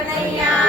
శరణమయ్యప్పనయ్యా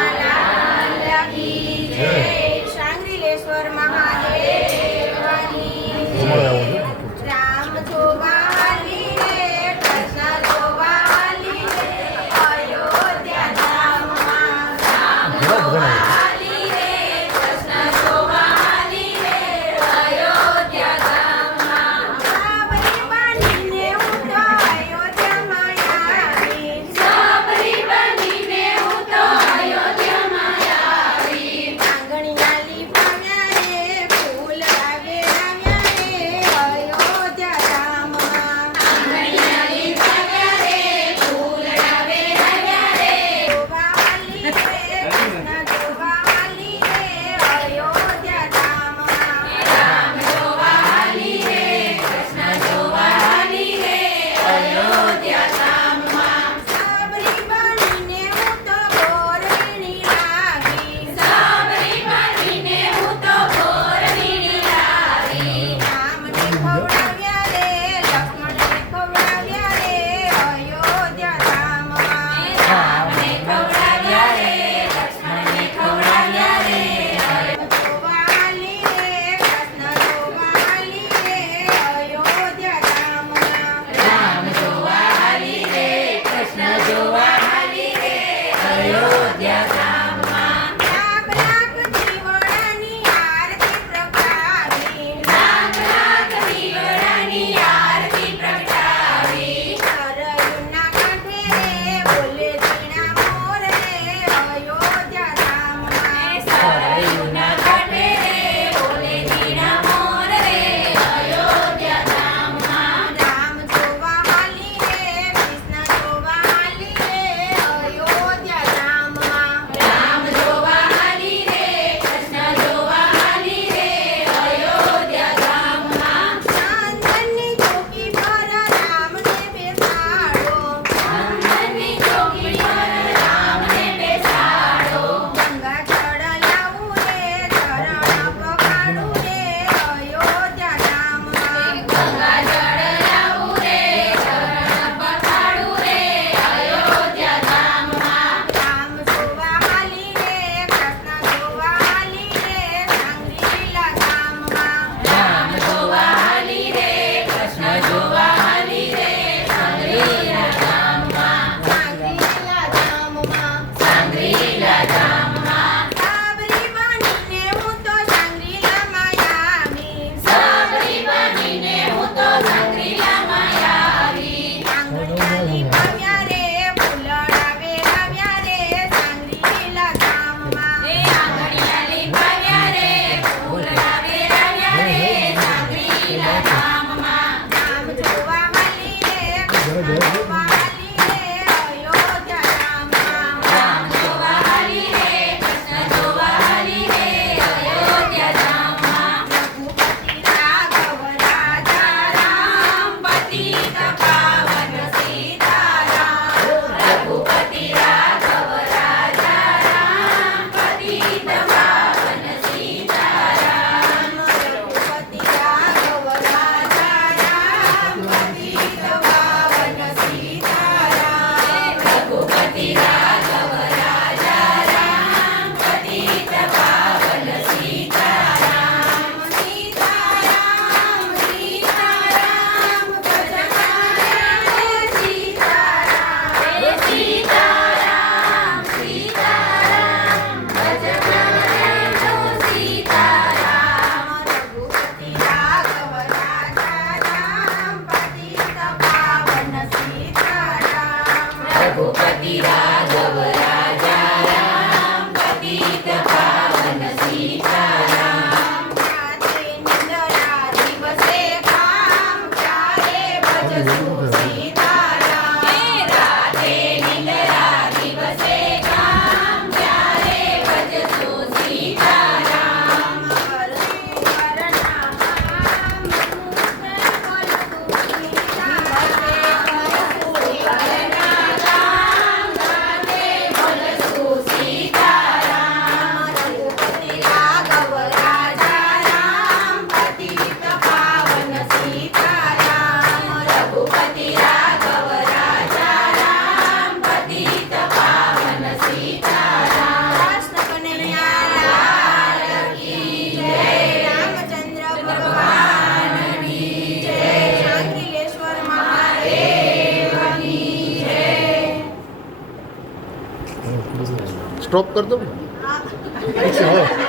stop કરી દઉં?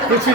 પછી